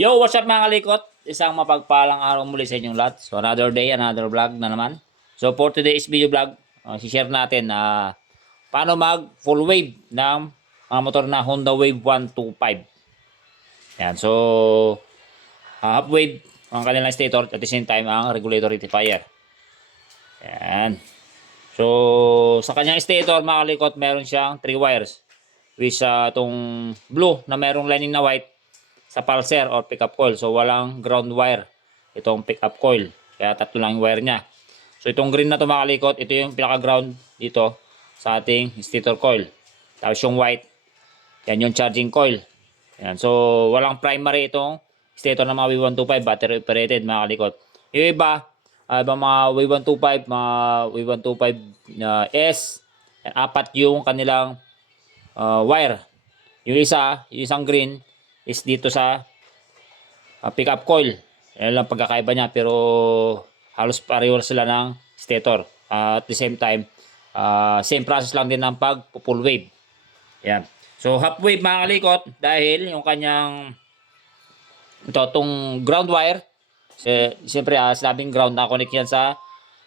Yo, what's up mga kalikot? Isang mapagpalang araw muli sa inyong lahat. So another day, another vlog na naman. So for today's video vlog, share natin na paano mag full wave ng mga motor na Honda Wave 125. Yan, so half wave ang kanilang stator at the same time ang regulator rectifier. Yan. So sa kanyang stator mga kalikot, meron siyang 3 wires. With itong blue na merong lining na white sa pulser or pickup coil. So walang ground wire itong pickup coil. Kaya tatlo lang yung wire niya. So itong green na to mga kalikot, ito yung pinaka-ground dito sa ating stator coil. Tapos yung white, yan yung charging coil. Yan. So walang primary itong stator ng mga W125 battery operated mga kalikot. Yung iba, ibang mga W125, mga W125 S, yan, apat yung kanilang wire. Yung isang green is dito sa pickup coil. Yan lang pagkakaiba niya, pero halos pareho sila ng stator. At the same time, same process lang din ng pag-full wave. Yan. So half wave mga kalikot, dahil yung kanyang itong ground wire, siyempre sinabing ground, na-connect yan sa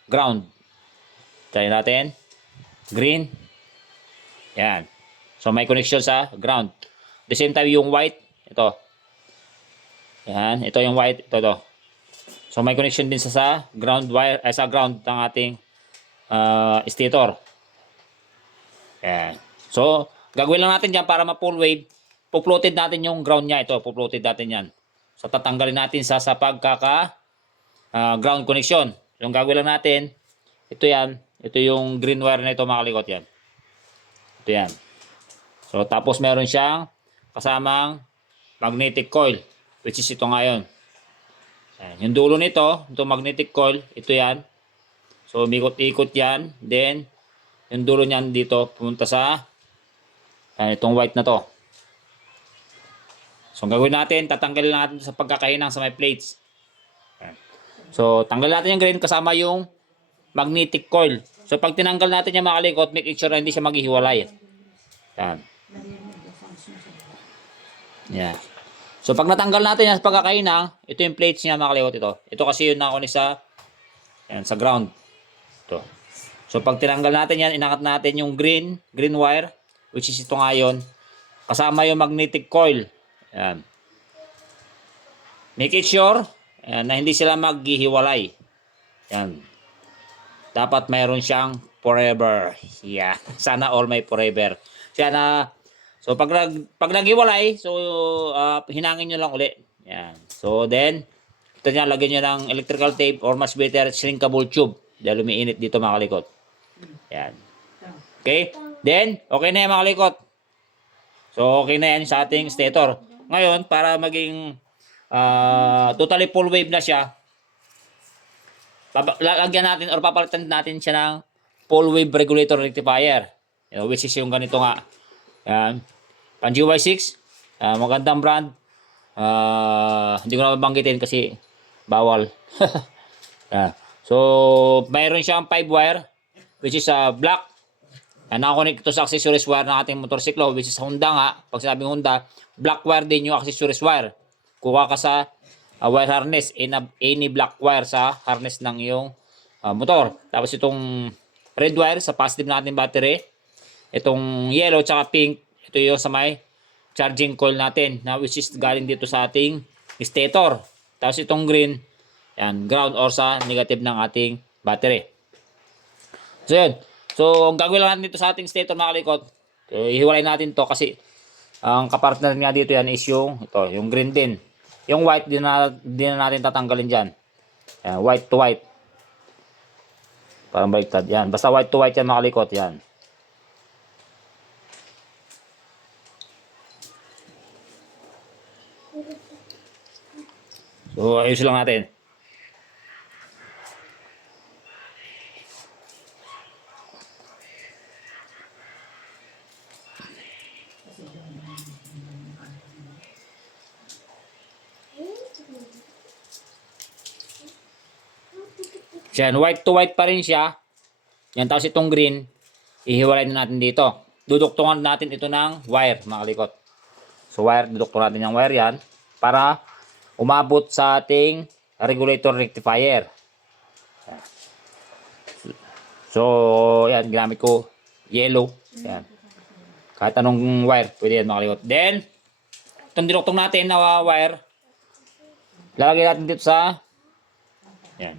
ground. Try natin. Green. Yan. So may connection sa ground. The same time yung white, ito. Yan, ito yung white, ito. So may connection din sa ground wire, sa ground ng ating stator. Yan. So gagawin lang natin diyan para ma-full wave. Puploaded natin yung ground niya, ito, puploaded natin yan. So tatanggalin natin sa pagkaka ground connection. So yung gagawin lang natin, ito yan, ito yung green wire na ito mga kalikot yan. Ito yan. So tapos meron siyang kasamang magnetic coil, which is ito ngayon. Yung dulo nito, itong magnetic coil, ito yan. So umikot-ikot yan. Then yung dulo niyan dito pumunta sa itong white na to. So ang gagawin natin, tatanggalin natin sa pagkakahinang sa may plates. So tanggal natin yung green kasama yung magnetic coil. So pag tinanggal natin yung mga kalikot, make sure na hindi siya maghihiwalay. Yan. Yeah. So pag natanggal natin yan sa pagkakahinang, ito yung plates niya mga kalikot, ito. Ito kasi yung nakakunik sa ground. Ito. So pag tinanggal natin yan, inakat natin yung green wire, which is ito ngayon, kasama yung magnetic coil. Yan. Make it sure na hindi sila maghihiwalay. Yan. Dapat mayroon siyang forever. Yeah. Sana all may forever. So pag naghiwalay, so hinangin nyo lang uli. Yan. So then, ito niya, lagyan nyo ng electrical tape or mas better, shrinkable tube. Dahil umiinit dito mga kalikot. Yan. Okay? Then, okay na yan mga kalikot. So okay na yan sa ating stator. Ngayon, para maging totally full wave na siya, lalagyan natin or papalitan natin siya ng full wave regulator rectifier. Which is yung ganito nga. Yan. Pang GY6, magandang brand. Hindi ko na mabanggitin kasi bawal. So, mayroon siyang 5 wire, which is black. Nakakonect ito sa accessories wire ng ating motorsiklo, which is Honda nga. Pag sinabing Honda, black wire din yung accessories wire. Kuha ka sa wire harness, any black wire sa harness ng iyong motor. Tapos itong red wire sa positive na ating battery. Itong yellow tsaka pink, ito yung sa may charging coil natin, na which is galing dito sa ating stator. Tapos itong green, yan, ground or sa negative ng ating battery. So yun. So ang gagawin lang natin dito sa ating stator mga kalikot, ihiwalay natin to kasi ang kapartner nga dito yan is yung green din. Yung white din na natin tatanggalin dyan. Yan, white to white. Parang baliktad. Yan. Basta white to white yan mga kalikot. Yan. So, ayusin lang natin. Yan, white to white pa rin siya. Yan, tapos itong green, ihiwalay na natin dito. Duduktungan natin ito ng wire, mga kalikot. So, wire, duduktungan natin yung wire yan para umabot sa ating regulator rectifier. So, yan, ginamit ko yellow. Yan. Kahit anong wire, pwede yan makalikot. Then, itong dinuktong natin na wire, lalagay natin dito sa yan.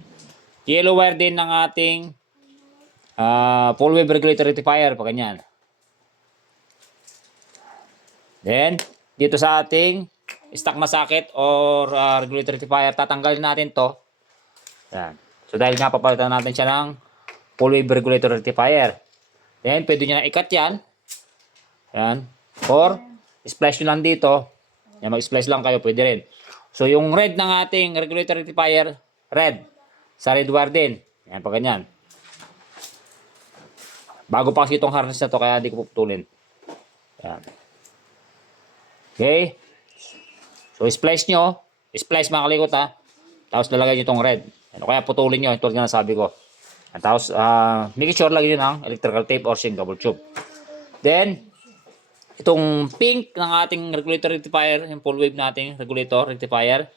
Yellow wire din ng ating full wave regulator rectifier, pa ganyan. Then, dito sa ating stock na socket or regulator rectifier, tatanggalin natin to. Yan. So, dahil nga papalitan natin siya ng full wave regulator rectifier. Then, pwede nyo na ikat yan. Yan. Or, splice nyo lang dito. Yan, mag-splice lang kayo, pwede rin. So, yung red ng ating regulator rectifier, red. Sa red wire din. Yan, pa ganyan. Bago pa kasi itong harness na to, kaya hindi ko puputulin. Yan. Okay. So, splice nyo. Splice mga kalikot ha. Tapos, lalagay nyo itong red. Yan, o kaya putulin nyo. Ito nga nasabi ko. Yan, tapos, make sure lagyan nyo ng electrical tape or shin double tube. Then, itong pink ng ating regulator rectifier, yung full wave nating regulator rectifier,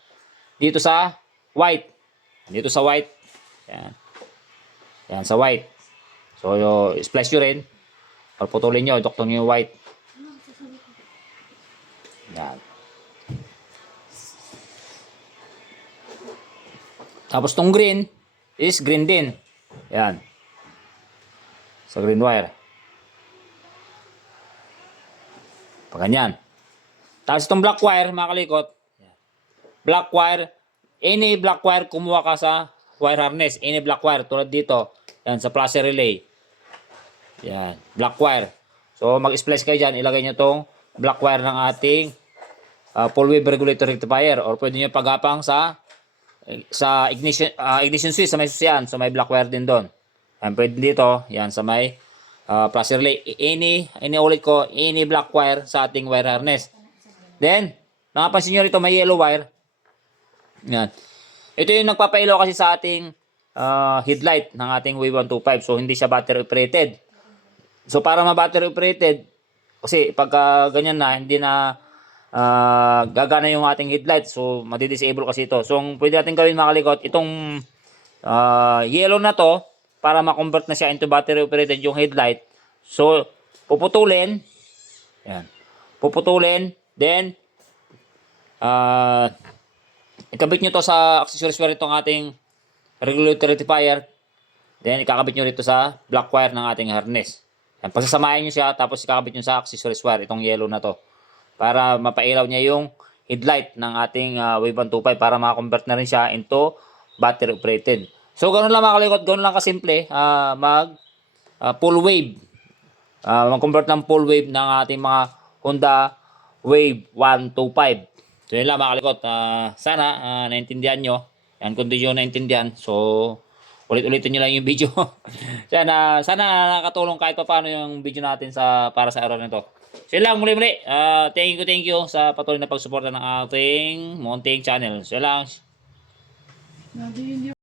dito sa white. Dito sa white. Yan. Yan, sa white. So, splice nyo rin. Or putulin nyo, idoktong nyo yung white. Yan. Tapos tong green is green din. Yan. Sa green wire. Ganyan. Tapos itong black wire, mga kalikot. Black wire, any black wire, kumuha ka sa wire harness. Any black wire, tulad dito. Yan, sa plus relay. Yan, black wire. So, mag-splice kayo dyan. Ilagay nyo itong black wire ng ating full wave regulator rectifier. Or pwede nyo pagapang sa ignition switch, sa may susian. So, may black wire din doon. Yan, pwede dito. Yan, sa may plus relay, ulit ko, any black wire sa ating wire harness. Then, nakapansin nyo rito may yellow wire. Yan. Ito yung nagpapailaw kasi sa ating headlight ng ating Wave 125. So, hindi siya battery operated. So, para ma-battery operated, kasi pagka ganyan na, hindi na gagana yung ating headlight. So, madi-disable kasi ito. So, ang pwede natin gawin mga kalikot, itong yellow na to, para ma-convert na siya into battery operated yung headlight. So, puputulin. Yan. Puputulin. Then, ikabit nyo to sa accessories wire itong ating regulator rectifier. Then, ikakabit nyo rito sa black wire ng ating harness. Yan. Pagsasamahin nyo siya, tapos ikakabit nyo sa accessories wire, itong yellow na to. Para mapailaw niya yung headlight ng ating Wave 125 para ma-convert na rin siya into battery operated. So, ganoon lang mga kalikot, ganoon lang kasimple, full wave. Mag-convert ng full wave ng ating mga Honda Wave 125. So, yun lang mga kalikot. Sana naintindihan nyo. Yan, kung di nyo naintindihan. So, ulit-ulitin nyo lang yung video. sana nakatulong kahit pa paano yung video natin para sa araw nito. So, yun lang, muli-muli. Thank you sa patuloy na pagsuporta ng ating munting channel. So, yun lang.